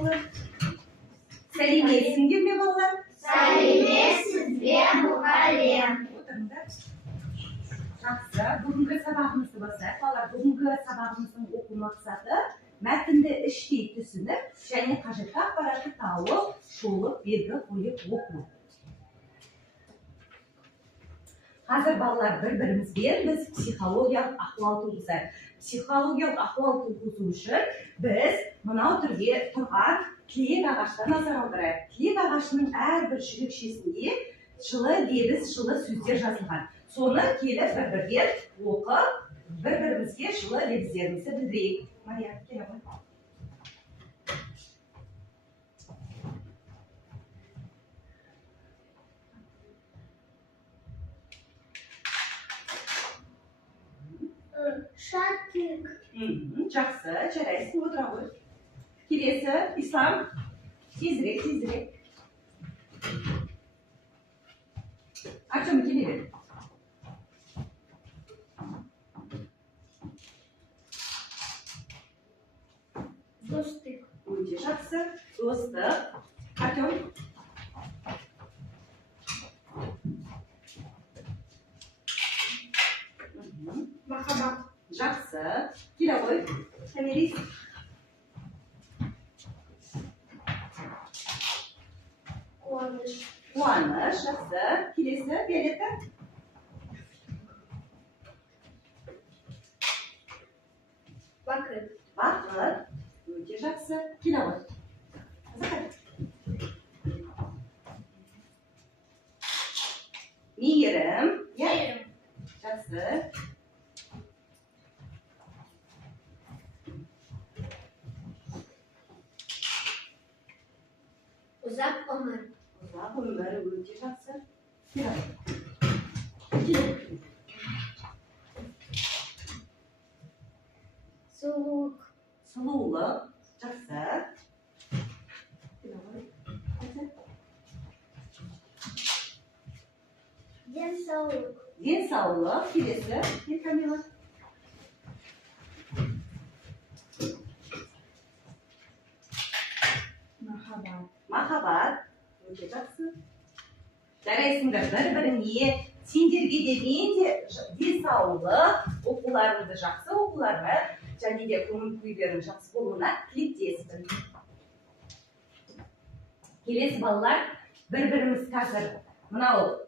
балалар? Сәлеметсіңдер ме балалар? Сәлеметсіз бе мұғалім? Отырыңдар. Жақсы, бүгінгі сабағымызды бастайық. Балалар, бүгінгі сабағымыздың оқу мақсаты мәтінді іштей түсініп, және қажетті ақпаратты тауып, шолып, белгі қойып оқу. Қазір балалар бір-бірімізбен біз психологиялық ахуал туғызайық. Психологиялық ахуал туғызу үшін біз мынау түрге тұрған тілек ағаштан назар аударайық. Тілек ағашының әрбір жүрекшесінде жылы лебіз, жылы сөздер жазылған. Соны келіп бір-бірден оқып, бір-бірімізге жылы лебіздерімізді білдірейік. Мария, келе ғой. Шатик. Жақсы, жарайсың, отыра ғой. Келесі, Ислам. Тезірек, тезірек. Артем, келе бер. Достық. Өте жақсы. Достық. Артем. Махаббат. Жақсы. Келе ғой. Тәмерис. Қуаныш. Қуаныш. Жақсы. Келесі, Виолетта. Бақыт. Бақыт. Өте жақсы. Келе ғой. Мейірім. Мейірім. Жақсы. Ұзақ өмір. Ұзақ өмір. Өте жақсы. Келе ғой. Келе. Сұлулық. Сұлулық. Жақсы. Келе ғой. Денсаулық. Денсаулық. Келесі. Кел, Камила. Махаббат. Махаббат. Өте жақсы. Жарайсыңдар, бір-біріңе, сендерге де мен де денсаулық, оқуларыңды жақсы оқуларға, және де көңіл күйлерің жақсы болуына тілектеспін. Келесі балалар, бір-біріміз қазір мынау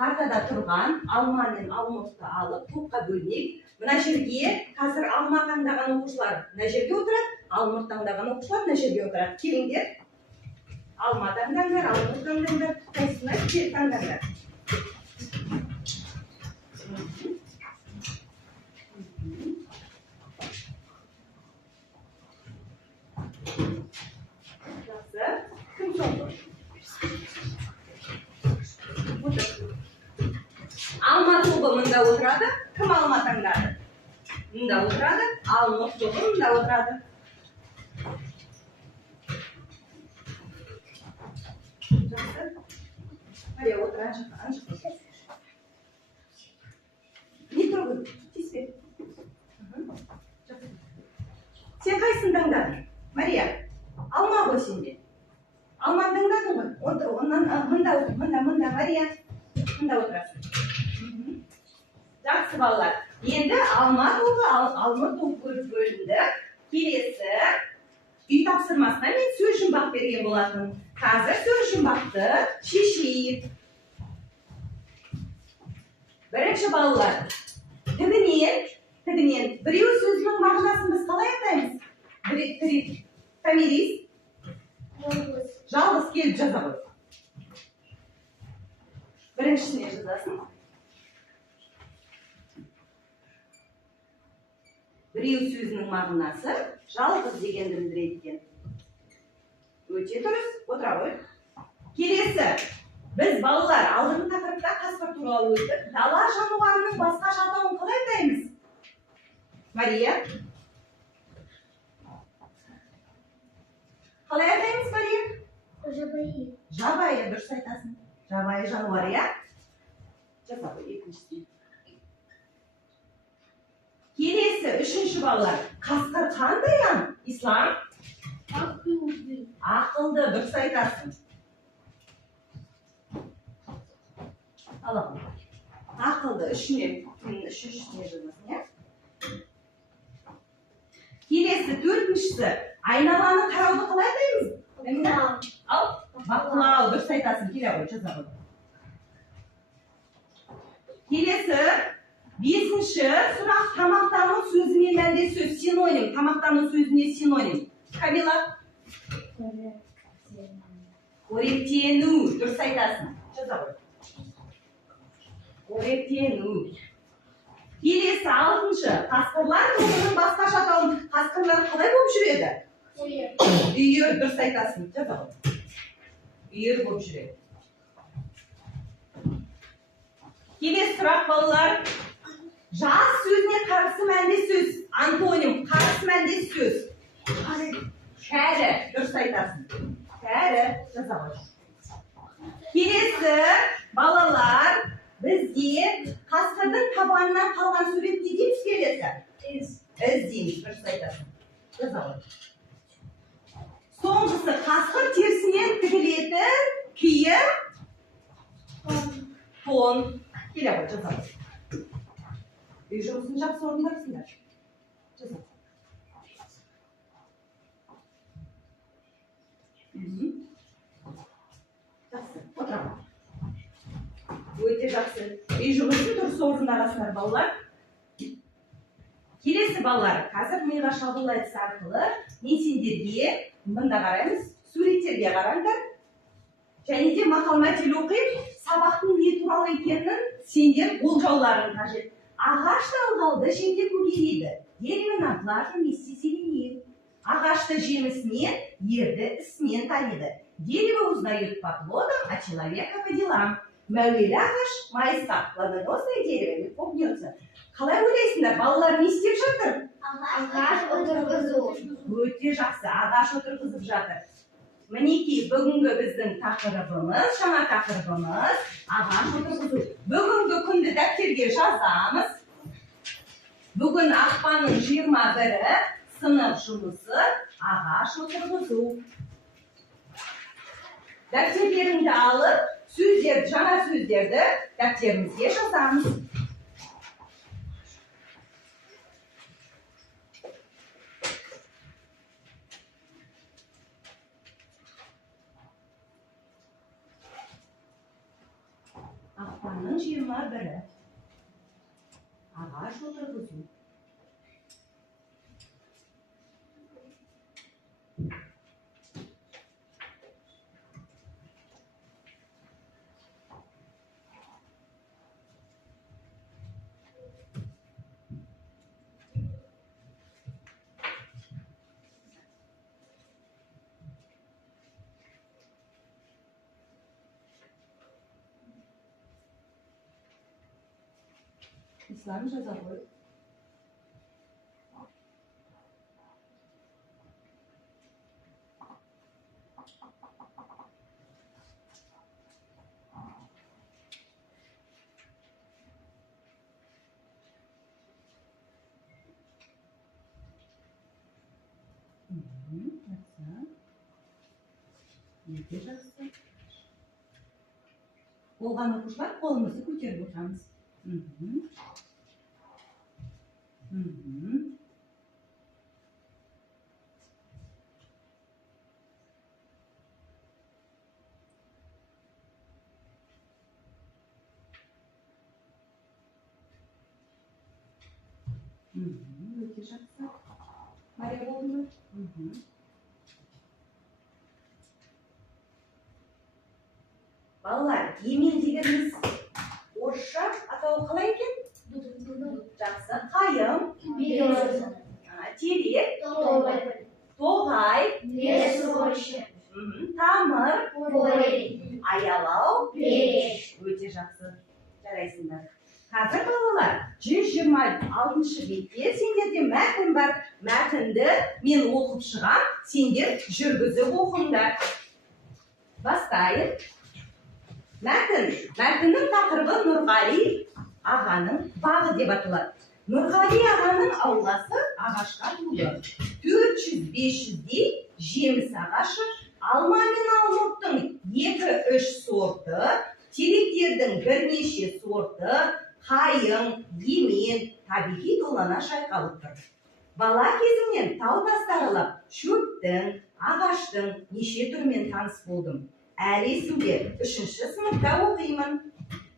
партада тұрған алма мен алмұртты алып топқа бөлінейік. Мына жерге қазір алма таңдаған оқушылар мына жерге отырады, алмұрт таңдаған оқушылар мына жерге отырады. Келіңдер. Алма таңдаңдар, алмұрт таңдаңдар, қайсысына кел таңдаңдар. Жақсы. Кім соңғы? Алма тобы мында отырады. Кім алма таңдады? Мында отырады. Алмұрт тобы мында отырады. Жақсы. Мария, отыр, анжықта. Не тұрғын? Тиіспе. Сен қайсын таңдадың? Мария, алма ғой сенде. Алма таңдадың ғой? Онан мында отыр, мында, Мария. Мында отырасың. Жақсы балалар. Енді алма тобы, алмұрт тобы бөлінді. Келесі үй тапсырмасына мен сөз жұмбақ берген болатын. Қазір сөз жұмбақты шешейік. Бірінші балалар. Тігінен біреу сөзінің мағынасын біз қалай атаймыз? Томирис. Жалғыз келіп жаза ғой. Біріншісіне жазасын. Біреу сөзінің мағынасы жалғыз дегенді білдіреді екен. Өте дұрыс. Отыра ғой. Келесі. Біз балалар алдыңғы тақырыпта қасқыр туралы өттік. Дала жануарының басқаша атауын қалай атаймыз? Мария. Қалай атаймыз, Мария? Жабайы. Жабайы, дұрыс айтасың. Жабайы жануар, иә? Жаза ғой, екіншісіне. Келесі, үшінші балалар. Қасқыр қандай аң? Ислам? Akıllı. Ақылды, дұрыс айтасың. Аламын. Ақылды, үшіншісіне жазасың, иә? Келесі, төртіншісі, айналаны қарауды қалай айтаймыз? Ал, бақылау, дұрыс айтасың, келе ғой, жаза ғой. Келесі, бесінші сұрақ, тамақтану сөзімен мәнде сөз, синоним, тамақтану сөзіне синоним. Камила? Қоректену, дұрыс айтасың, жаза ғой. Қоректену. Келесі, алтыншы, қасқырлар тобының басқаша атауын, қасқырлар қалай болып жүреді? Үйір, дұрыс айтасың, жаза ғой. Үйір болып жүреді. Келесі сұрақ, балалар. Жас сөзіне қарсы мәнде сөз, антоним, қарсы мәнде сөз. Кәрі, дұрыс айтасың. Кәрі, жаза ғой. Келесі, балалар, бізде қасқырдың табанынан қалған сурет не дейміз келесі? Із дейміз, дұрыс айтасың. Жаза ғой. Соңғысы, қасқыр терісінен тігілетін киім, тон. Келе ғой, жаза ғой. Үй жұмысын жақсы орындарсыңдар. Жаза. Жақсы, отырамын. Өте жақсы. Үй жұмысын дұрыс орындарасыңдар, балалар. Келесі, балалар, қазір миға шабуыл әдісі арқылы мен сендерге мында қараймыз, суреттерге қараңдар. Және де мақал-мәтел оқиып, сабақтың не туралы екенін сендер болжауларың қажет. Ағаш талғалды жерде көгереді. Деревина плажа вместе зеленеет. Ағашты жемісінен, ерді ісінен таниды. Дерево узнают по плодам, а человека по делам. Мәуелі ағаш майысқа, плодоносное дерево легко гнется. Қалай ойлайсыңдар, балалар не істеп жатыр? Ағаш отырғызу. Өте жақсы, ағаш отырғызып жатыр. Мінекей, бүгінгі біздің тақырыбымыз, жаңа тақырыбымыз ағаш отырғызу. Бүгінгі күнді дәптерге жазамыз. Бүгін ақпанның 21-і сынып жұмысы ағаш отырғызу. Дәптеріңді алып, жаңа сөздерді дәптерімізге жазамыз. Ақпанның 21-і. Ағаш отырғызу. İslam жаза ғой. Өте жақсы. Болған оқушылар қолымызды көтеріп отырамыз. Өте жақсы. Мария болды ма? Балалар, емен дегеніміз орысша атауы қалай екен? Жақсы. Қайым, терек, тоғай, тамыр, аялау, өте жақсы. Жарайсыңдар. Қазір балалар, 126-шы бетте сендерде мәтін бар. Мәтінді мен оқып шығам, сендер жүргізіп оқыңдар. Бастайын. Мәтіннің тақырыбы Нұрғали ағаның бағы деп аталады. Нұрғали ағаның ауласы ағашқа толы. 400-500-дей жеміс ағашы, алма мен алмұрттың 2-3 сорты, теректердің бірнеше сорты, қайың, емен, табиғи долана шайқалып тұр. Бала кезімнен тау тастарылап, шөптің, ағаштың неше түрімен таныс болдым. Әлі есімде 3-ші сыныпта оқимын.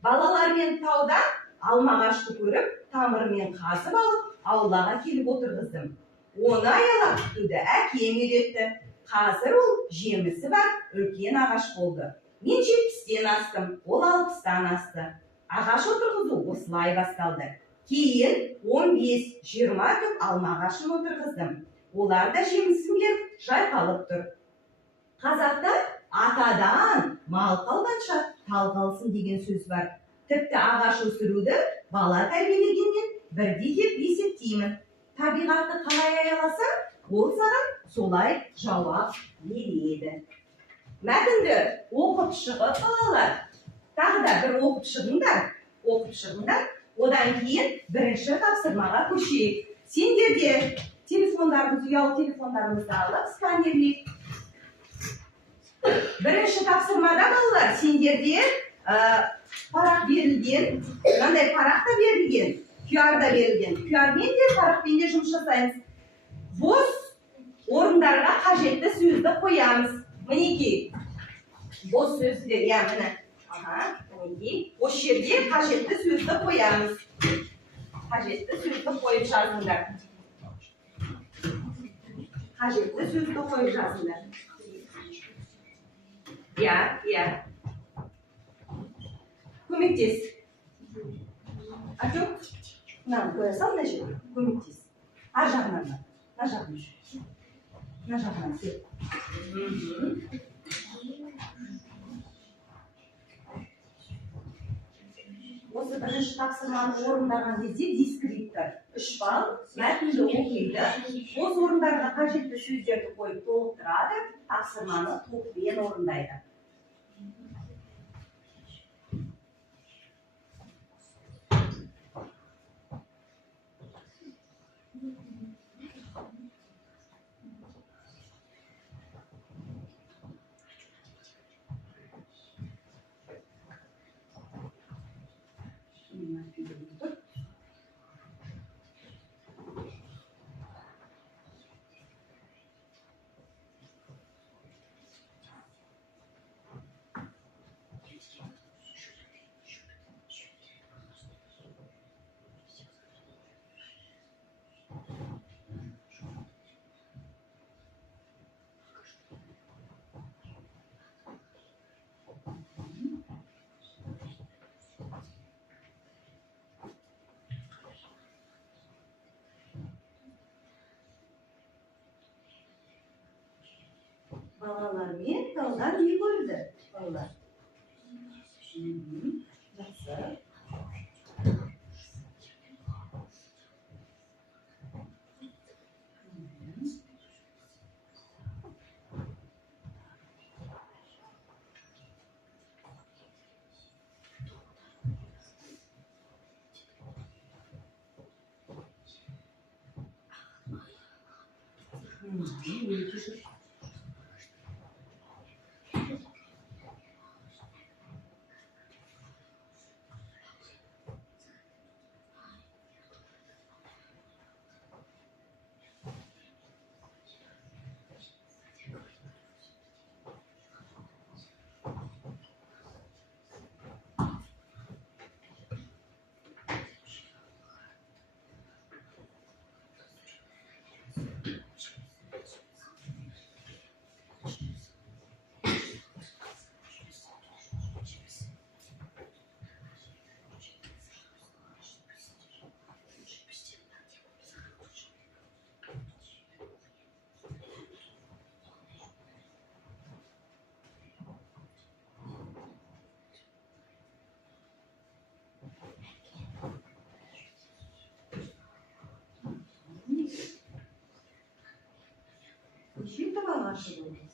Балалармен тауда алма ағашты көріп, тамырымен қазып алып, аулаға келіп отырғыздым. Оны аялап күтуді әкем үйретті. Қазір ол жемісі бар үлкен ағаш болды. Мен 70-тен астым, ол 60-тан асты. Ағаш отырғызу осылай басталды. Кейін 15-20 түп алма ағашын отырғыздым. Олар да жемісін беріп жайқалып тұр. Қазақта атадан мал қалғанша тал қалсын деген сөз бар. Тіпті ағаш өсіруді бала тәрбиелегеннен бірдей деп есептеймін. Табиғатты қалай аяласаң, ол саған солай жауап береді. Мәтінді оқып шығып балалар. Тағы да бір оқып шығыңдар. Одан кейін бірінші тапсырмаға көшейік. Сендер де ұялы телефондарымызды алып сканерлейік. Бірінші тапсырмада балалар, сендерде парақ берілген, мынандай парақ та берілген, QR да берілген. QR-мен де парақпен де жұмыс жасаймыз. Бос орындарға қажетті сөзді қоямыз. Мінекей, бос сөздер, міне. Осы жерде қажетті сөзді қоямыз. Қажетті сөзді қойып жазыңдар. Қажетті сөзді қойып жазыңдар. Көмектес. Артем, мынаны қоя сал, мына жерге. Көмектес. Ар жағынан бар. Мына жағынан сел. Осы бірінші тапсырманы орындаған кезде дискриптор 3 балл, мәтінді оқиды, осы орындарға қажетті сөздерді қойып толықтырады, тапсырманы толықпен орындайды. Балалармен таудан не көрді? Балалар. Жақсы. Ағашы болды.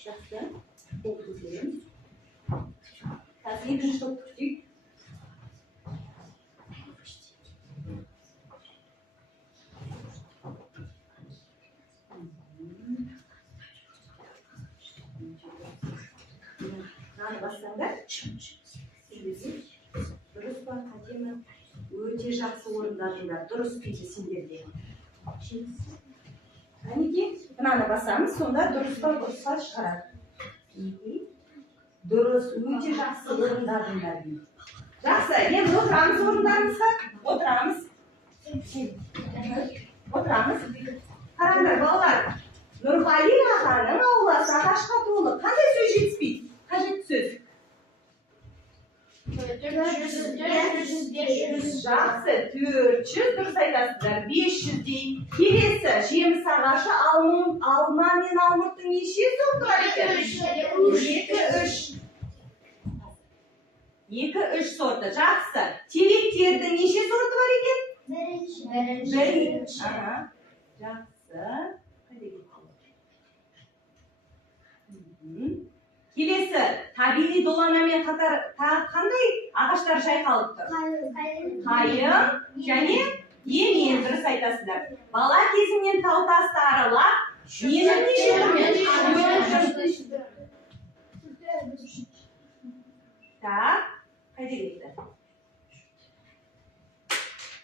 Жақсы. Қол көтереміз. Қазір екінші топты күтейік. Мынаны бастаңдар. Дұрыс па, қате ме? Өте жақсы орындадыңдар. Дұрыс дейді сендерде. Әнеки, мынаны басамыз, сонда дұрыс па, бұрыс па шығарады. Дұрыс, өте жақсы орындадыңдар дейді. Жақсы, енді отырамыз орындарымызға. Отырамыз. Отырамыз. Қараңдар, балалар. Нұрғали ағаның ауласы ағашқа толы. Қандай сөз жетіспейді? Қажет сөз. Жақсы, 400 дұрыс айтасыздар. 500 дей. Келесі, жеміс ағашы алма мен алмұрттың неше сорты бар екен? 2-3 сорты. Жақсы. Теректердің неше сорты бар екен? 1. Жақсы. Келесі, табиғи доланамен қатар қандай ағаштар жайқалып тұр? Қайың және емен, дұрыс айтасыздар. Бала кезінен тау-тасты аралап, менің неше Так, қайда кетті?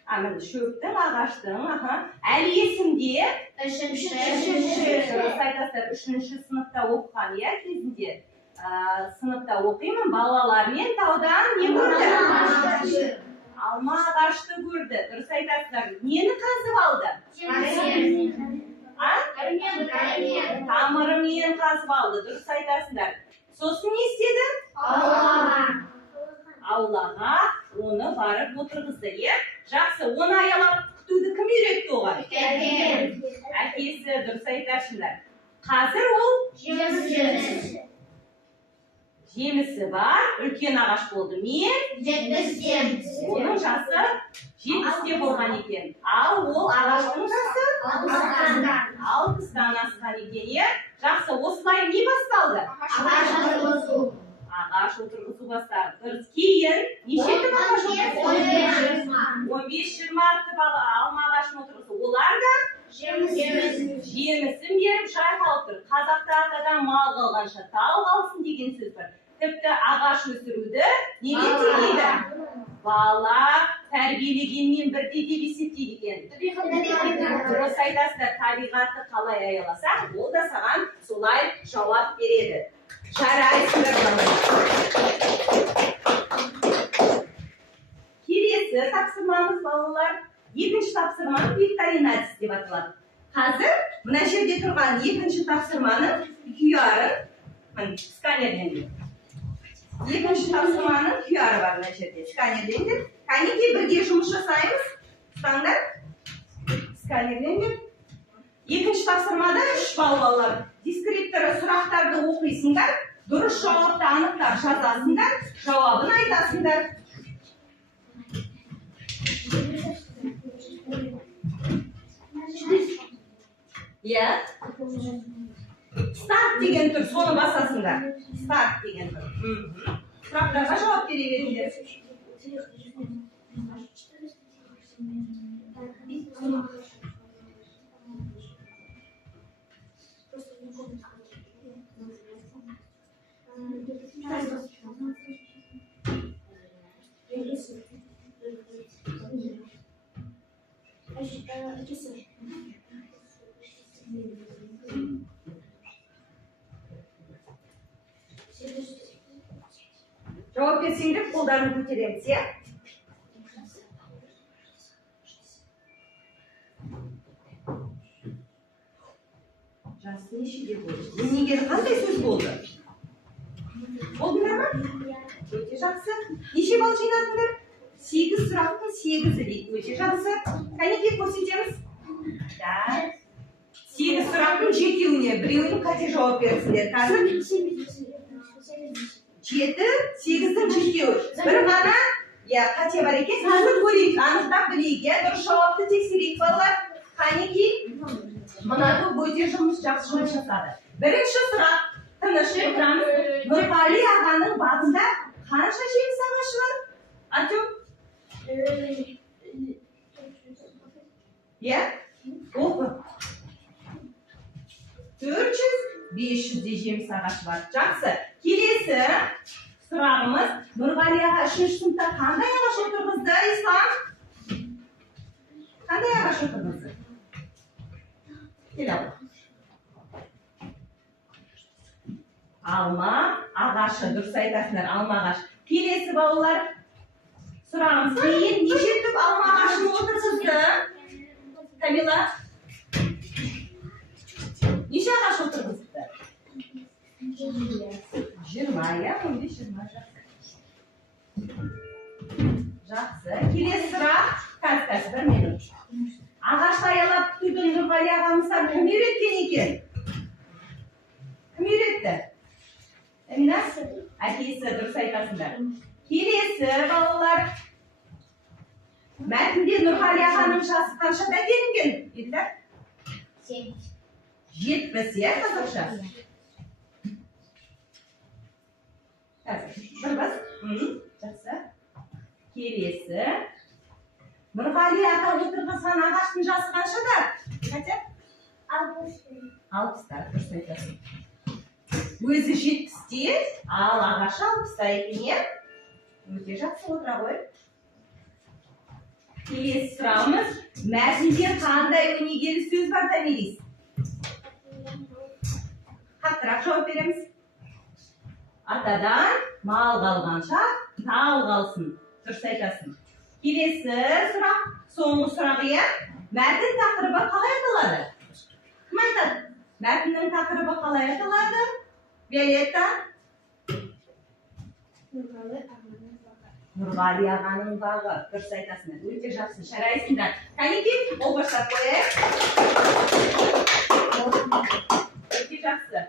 Міне шөптің, ағаштың, әлі есімде? 3-ші сыныпта оқыған, иә, кезінде? Сыныпта оқимын, балалармен таудан не көрді? Алма ағашты көрді, дұрыс айтасыздар. Нені қазып алды? Тамырымен қазып алды, дұрыс айтасыздар. Сосын не істеді? Аулаға оны барып отырғызды, е? Жақсы, оны аялап күтуді кім үйретті оған? Әкесі, дұрыс айтасыңдар. Қазір ол жемісі бар, үлкен ағаш болды. Мен? Оның жасы 70-те болған екен. Ал ол ағаштың жасы? 60-тан асқан екен, е? Жақсы, осылай не басталды? Ағаш отырғызу басталды. Дұрыс, кейін неше түп ағаш отырғызу? 15-20 түп алма ағашын отырғызу. Олар да жемісін беріп жайқалып тұр. Қазақта атадан мал қалғанша тау қалсын деген сөз бар. Тіпті ағаш өсіруді неге теңейді? Бала тәрбиелегенмен бірдей деп есептейді екен. Дұрыс айтасыздар, табиғатты қалай аяласақ, ол да саған солай жауап береді. Жарайсыңдар балалар. Келесі тапсырмамыз балалар. Екінші тапсырманы викторина әдісі деп аталады. Қазір мына жерде тұрған екінші тапсырманы QR-ы сканерленді. Екінші тапсырманың QR-ы бар мына жерде. Сканерленді. Кәнекей бірге жұмыс жасаймыз. Ұстаңдар. Сканерленді. Екінші тапсырмада 3 балалар. Дискрипторы сұрақтарды оқисыңдар. Дұрыс жауапты анықтап жазасыңдар. Жауабын айтасыңдар. Иә? Старт деген тұр, соны басасыңдар. Старт деген тұр. Сұрақтарға жауап бере беріңдер. Жауап берсеңдер, қолдарын көтереміз, иә? Жасы нешеде болды? Енегер қандай сөз болды? Болдыңдар ма? Өте жақсы. Неше балл жинадыңдар? 8 сұрақтың 8-і дейді. Өте жақсы. Кәнекей көрсетеміз? 8 сұрақтың 7-еуіне, біреуінің қате жауап берсіңдер. Қазір 7-8-дің 7-еуі. Бір ғана қате бар екен. Қазір көрейік, анықтап білейік. Дұрыс жауапты тексерейік балалар. Кәнекей мұнады өте жақсы жұмыс жасады. Бірінші сұрақ Tanışıp oturamiz. Nurg'ali og'aning bag'ida qancha chemsa ағашы бар? Артем? Ya? O'qi. 400-500 chemsa ағашы бар. Жақсы. Kelesi sұрағымız Nurg'ali ağa 3-chi sinfda qanday ағаш o'tirg'izdi, Islom? Qanday ағаш o'tirg'izdi? Kela. Alma ағашы, дұрыс айтасыңдар, alma ағаш. Келесі балалар, сұрағымыз кейін неше түп alma ағашын отырғызды? Камила? Неше ағаш отырғызды? 20, ya? 15-20 жақсы. Жақсы. Келесі сұрақ, қазір 1 минут. Ағашты аялап күтудің Нұрғали ағамызға кім үйреткен екен? Кім үйретті? Әмина? Әкесі, дұрыс айтасыңдар. Келесі балалар. Мәтінде Нұрғали ағаның жасы қаншада делінген? 70, ya қазақша? Қазір, бір бас. Жақсы. Келесі. Нұрғали аға отырғызған ағаштың жасы қаншада? Қанша? 60-та, дұрыс айтасың. Өзі 70-те, ал ағашы 60-та екен, е? Өте жақсы отыра ғой. Келесі сұрағымыз, мәтінде қандай өнегелі сөз бар, Томирис? Қаттырақ жауап береміз. Атадан мал қалғанша тал қалсын. Дұрыс айтасың. Келесі сұрақ, соңғы сұрақ, е? Мәтін тақырыбы қалай аталады? Кім айтады? Мәтіннің тақырыбы қалай аталады? Виолетта? Нұрғали ағаның бағы. Дұрыс айтасыңдар. Өте жақсы. Жарайсыңдар. Кәнеки, ол баштап қояйық. Өте жақсы.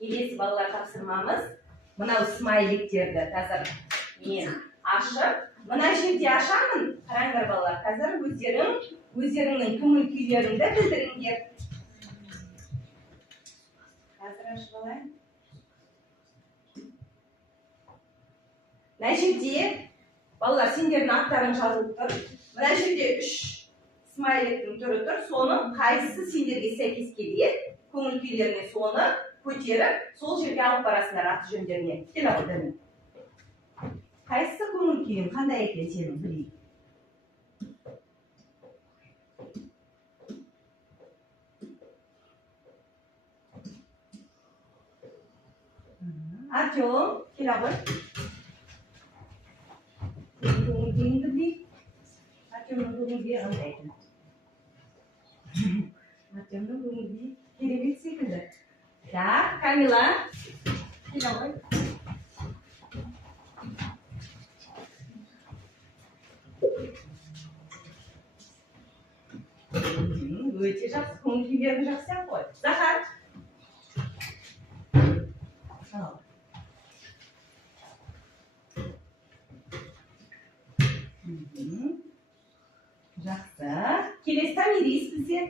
Келесі балалар тапсырмамыз. Мынау смайликтерді қазір мен ашып, мына жерде ашамын. Қараңдар балалар, қазір өздеріңнің көңіл күйлеріңді білдіріңдер. Қазір ашып алайын. Мына жерде балалар, сендердің аттарың жазылып тұр. Мына жерде 3 смайликтің түрі тұр. Соның қайсысы сендерге сәйкес келеді? Көңіл күйлеріне соны көтеріп, сол жерге алып барасыңдар аты жөндеріне. Кел алдым. Қайсысы көңіл күйің қандай екен сенің білейін? Артем, кел ғой. Көңіл күйіңді білейін. Артемнің көңіл күйі қандай екен? Артемнің көңіл күйі керемет секілді. Так, Камила. Кел ғой. Өте жақсы, көңіл күйлерің жақсы қой. Захар. Жақсы. Келесі Томирис бізде.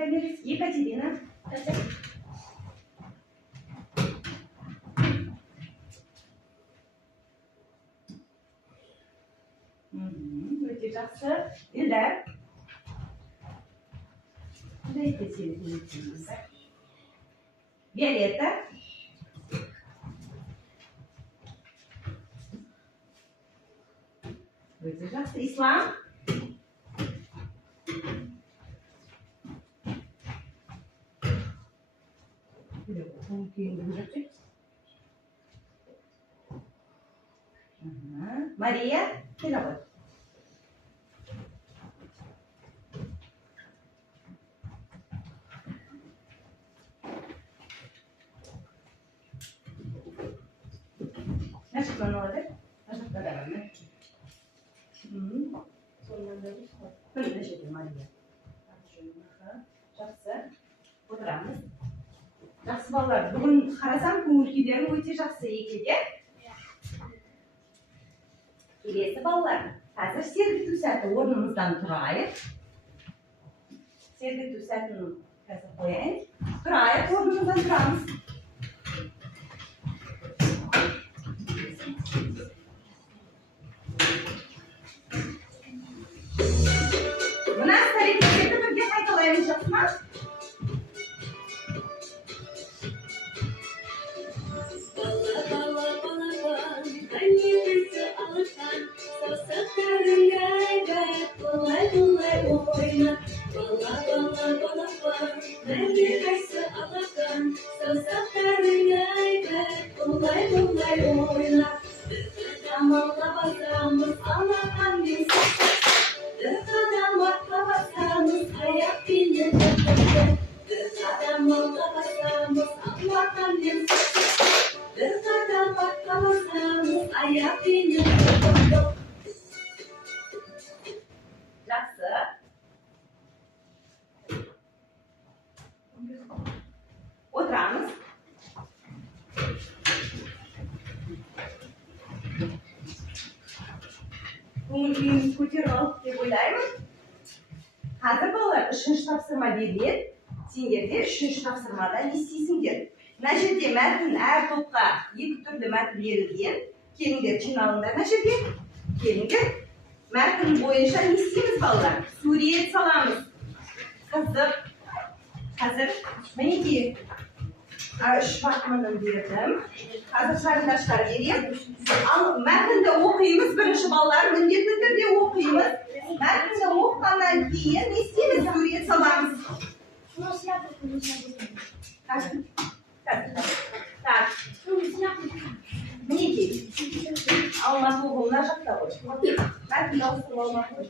Томирис, Екатерина. Өте жақсы. Ильдар. Виолетта. Өте жақсы. Ислам. Мария, кел ғой. Нашықтан алады? Нашықта да бар ма? Сондан да бір. Бір жерде Мария. Жақсы. Жақсы балалар, бүгін қарасам көңіл-күйлерің өте жақсы екен, иә? Келесі балалар, қазір сергіту сәті орнымыздан тұрайық. Сергіту сәтін қазір қояйын. Тұрайық, орнымыздан тұрамыз. Мына іс-әрекеттерді бірге қайталаймыз, жақсы ма? Жақсы. Отырамыз. Көңіл-күйіміз көтеріп алып деп ойлаймын. Қазір балалар үшінші тапсырма беріледі. Сендер де үшінші тапсырмада не істейсіңдер? Мына жерде мәтін әр топқа екі түрлі мәтін берілген. Келіңдер, жиналыңдар мына жерге. Келіңдер. Мәтін бойынша не істейміз балалар? Сурет саламыз. Қызық. Қазір мінекей үш батманын бердім. Қазір қарындаштар берем. Ал мәтінді оқимыз. Бірінші балалар міндетті түрде оқимыз. Мәтінді оқығаннан кейін не істейміз? Сурет саламыз. Так. Мінекей. Алматы облысына жақта ғой. Мәтінді ауыстырып алматы ғой.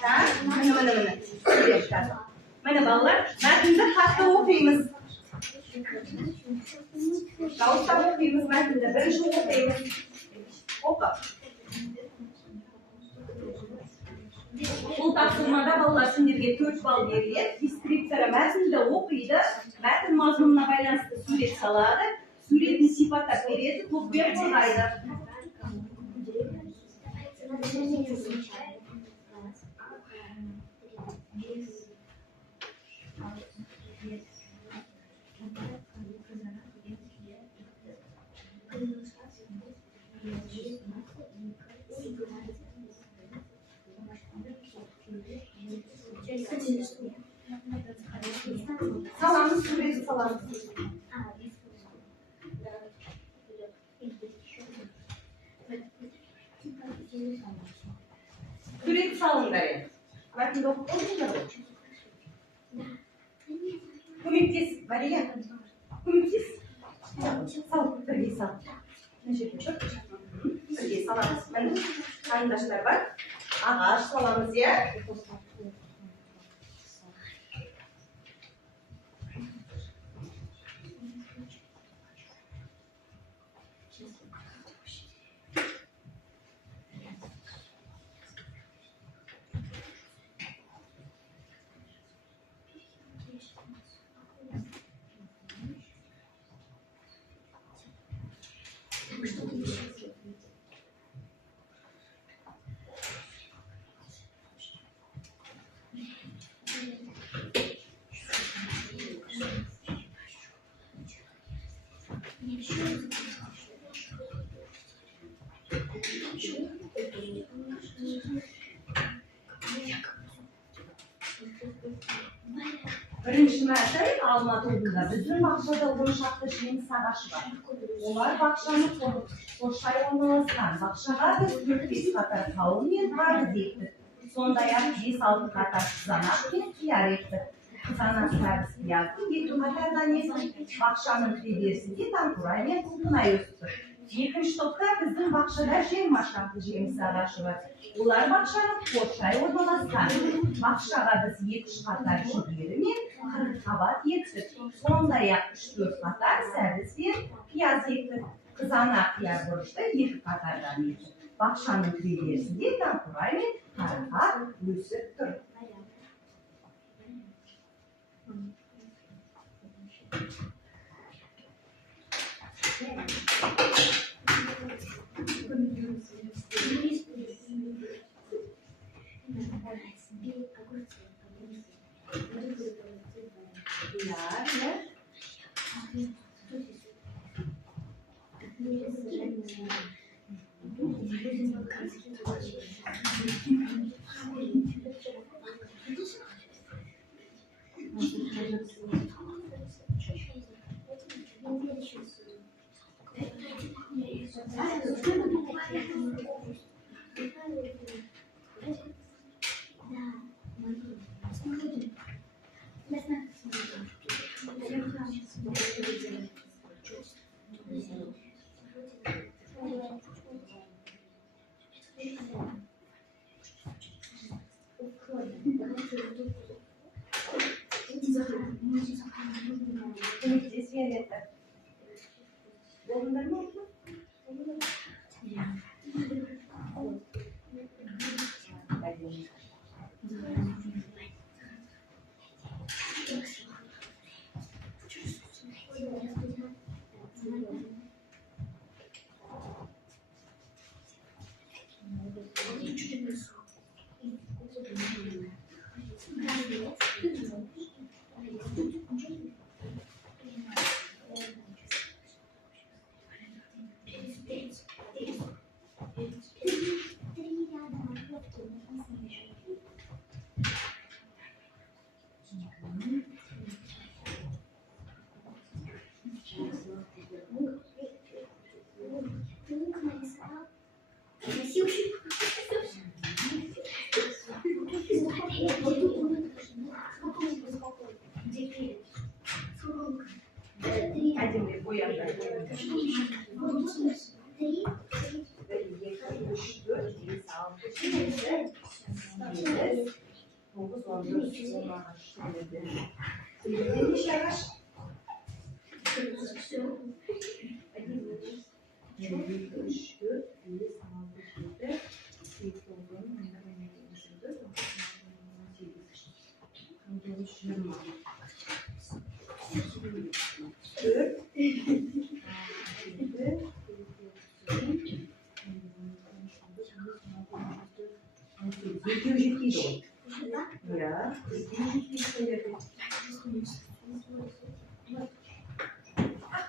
Так, міне. Міне балалар, мәтінді қатты оқимыз. Дауыстап оқимыз мәтінді. Бірінші оқимыз. Оқы. Бұл тапсырмада балалар сендерге 4 балл беріледі. Дескрипторы мәтінді оқиды. Мәтін мазмұнына байланысты сурет салады. Суретін сипаттап береді. Топпен қорғайды. Salamız, sureti salamız. Sureti salın derim. Bakın da okudun da bu. Komiktis, Maria. Komiktis. Sal, birliği sal. Ne şekilde? Birliği salamız. Ben arkadaşlar var. Ağaç salamız ya. Birinchi marta Almaty облысында біздің бақшада 10 шақты жеміс ағашы бар. Олар бақшаны қоршай орналасқан. Бақшаға біз 4-5 қатар қауын мен қарбыз ектік. Сондай-ақ 5-6 қатар қызанақ пен қияр ектік. Қызанақ қарбыз қиярды 2 қатардан ектік. Бақшаның кіреберісінде таңқурай мен құлпынай өсті. Екінші топта біздің бақшада 20 шақты жеміс ағашы бар. Олар бақшаны қоршай орналасқан. Бақшаға біз 2 қатар жүгері мен 40 қабат ектік. Сондай-ақ 3-4 қатар сәбіз бен пияз ектік. Қызанақ қияр бұрышты 2 қатардан ектік. Бақшаның кіреберісінде таңқурай мен қарақат өсіп тұр.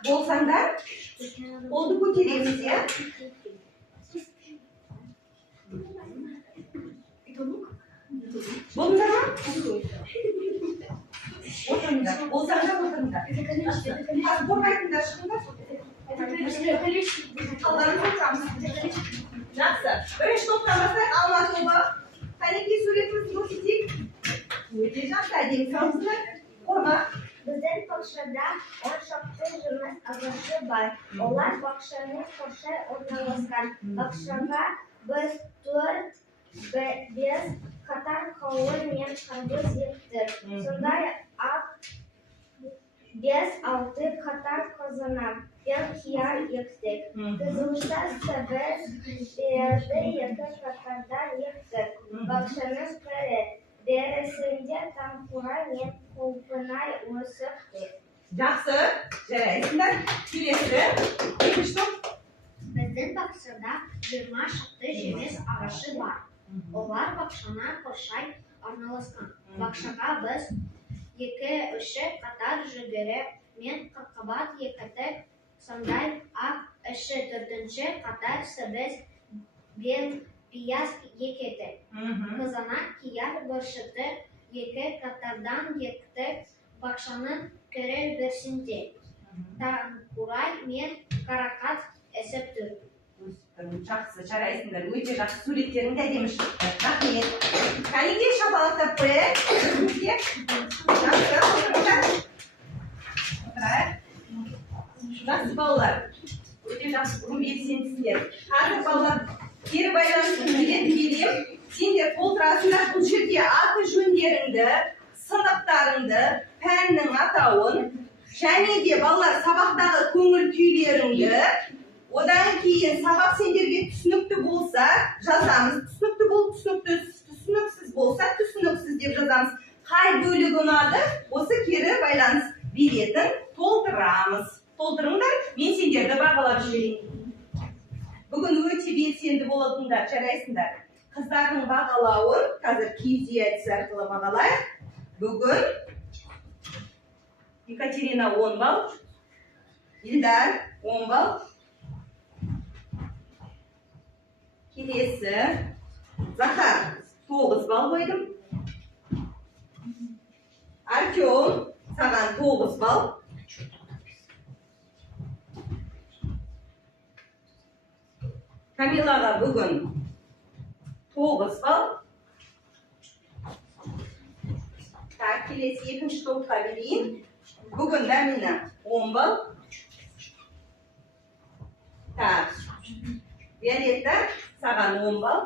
Bolsanlar oldu bu tiremiz ya. Bolsanlar mı? Bolsanlar. Bolsanlar. Az korkaytınlar şunlar. Allah'ın toprağımız. Nasıl? Böyle şu toprağımızda almaz oba. Hani ki suretimiz bu fizik. Ödeyeceğim sadece insanımızı korma. Bizden Pakşa'da 16 jurnas agası var. Onlar Pakşa'nın karşı ortalaşkan. Pakşa'da biz 4-5 katar kavun men karbuz yıktık. Sonday ak 5-6 katar kazanak. Ben kiyar yıktık. Kızılışta sebez yerde yakın katardan yıktık. Pakşa'nın kare. Beresinde tam kurar men kolpınay uğraştık. Жақсы, жарайсыңдар. Келесі. Екінші топ. Біздің бақшада 20 шақты жеміс ағашы бар. Олар бақшана қоршай орналасқан. Бақшаға біз 2-3 қатар жүгіріп, мен қырқабат екітік, сондай ақ 3-4 қатар сібіз бен пияз екетік. Қызанақ кияр бұршыты 2 қатардан ектік бақшаның көрі берсінде. Таңқурай мен қарақат әсіп тұр. Жақсы, жарайсыңдар. Өте жақсы суреттерің де әдемі шықты. Рахмет. Кәнеге шапалақтап қояйық. Жақсы, отырыңдар. Жақсы балалар. Өте жақсы бүгін белсендісіңдер. Қазір балалар кері байланысын білем. Сендер толтырасыңдар бұл жерде аты жөндеріңді, сыныптарыңды, пәннің атауын, және де балалар сабақтағы көңіл күйлеріңді, одан кейін сабақ сендерге түсінікті болса жазамыз. Түсінікті болып түсініксіз болса түсініксіз деп жазамыз. Қай бөлігі ұнады, осы кері байланыс беретін толтырамыз. Толтырыңдар. мен сендерді бағалап жіберейін. Бүгін өте белсенді болдыңдар, жарайсыңдар. Қыздардың бағалауын қазір киіз үй әдісі арқылы бағалайық. Бүгін Екатерина 10 балл, Ильдар 10 балл. Келесі Захар 9 балл қойдым. Артем саған 9 балл. Камилаға бүгін 9 балл. Так, келесі екінші топқа берейін. Бүгін Дамина 10 балл. Так, Виолетта саған 10 балл.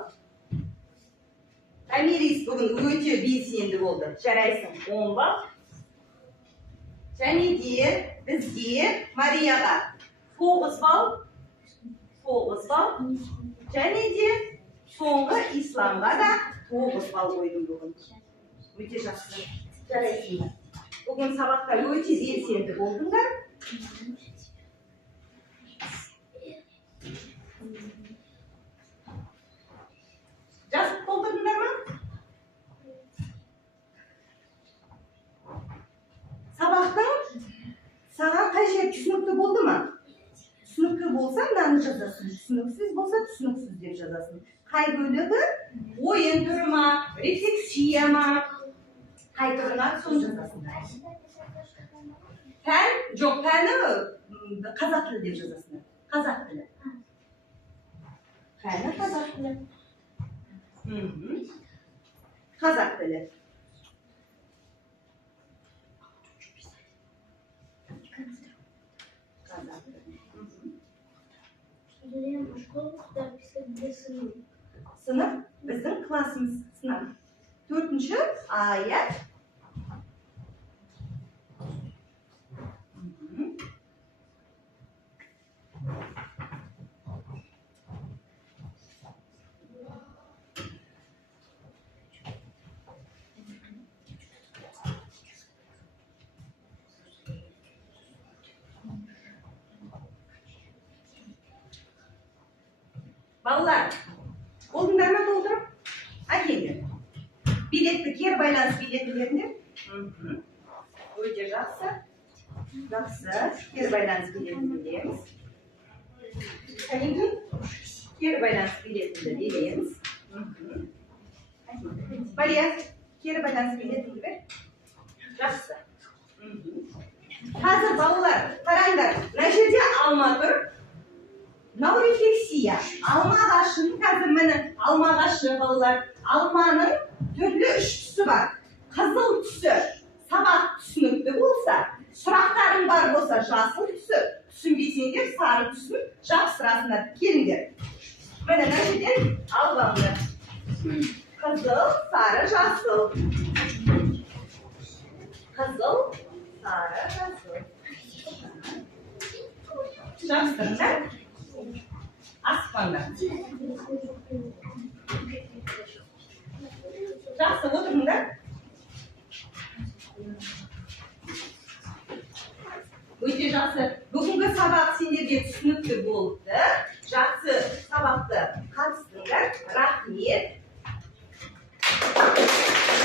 Тамирис бүгін өте белсенді болды. Жарайсың 10 балл. Және де бізге Марияға 9 балл. 9 балл. Және де соңғы Исламға да 9 балл қойдым бүгін. Өте жақсы. Жарайсыңдар. Бүгін сабақта өте белсенді болдыңдар. Жазып толтырдыңдар ма? Сабақтың саған қай жері түсінікті болды ма? Түсінікті болса, мынаны жазасың. Түсініксіз болса, түсініксіз деп жазасың. Қай бөлігі? Ойын түрі ма? Рефлексия ма? Қай түріне соны жазасыңдар. Пән? Жоқ, пәні қазақ тілі деп жазасыңдар. Қазақ тілі. Пәні қазақ тілі. Қазақ тілі. Сынып, біздің классымыз сынып. 4-ші аят. Балалар, болдыңдар ма толтырып? Әкелдер. Билетті, кері байланыс билеті беріңдер. Өте жақсы. Жақсы. Кері байланыс билетін береміз. Кәнеки? Кері байланыс билетінді береміз. Мария, кері байланыс билетінді бер. Жақсы. Қазір балалар, қараңдар. Мына жерде алма тұр. Мынау рефлексия. Алма ағашын, қазір міне алма ағашы балалар. Алманың түрлі 3 түсі бар. Қызыл түсі сабақ түсінікті болса, сұрақтарың бар болса жасыл түсі, түсінбесеңдер сары түсін жапсырасыңдар. Келіңдер. Міне мына жерден албаңдар. Қызыл, сары, жасыл. Қызыл, сары, жасыл. Жапсырыңдар. Аспанда. Жақсы отырыңдар. Өте жақсы. Бүгінгі сабақ сендерге түсінікті болды. Жақсы сабақты қатыстыңдар. Рахмет.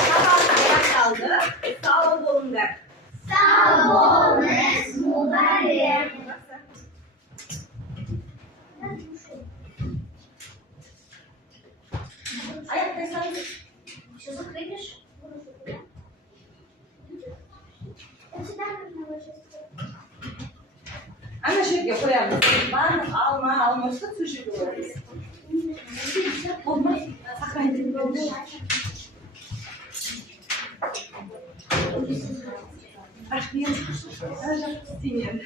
Сабақ аяқталды. Сау болыңдар. Сау болыңыз, мұғалім. Аяқтайсаңыз. Что закрепишь? Сюда нужно ложиться. Ана жерге қоямыз. Барлық алма, алмашты сол жерге қоямыз. Болмай, сақайын. Рахмет. Жақсы істеймін.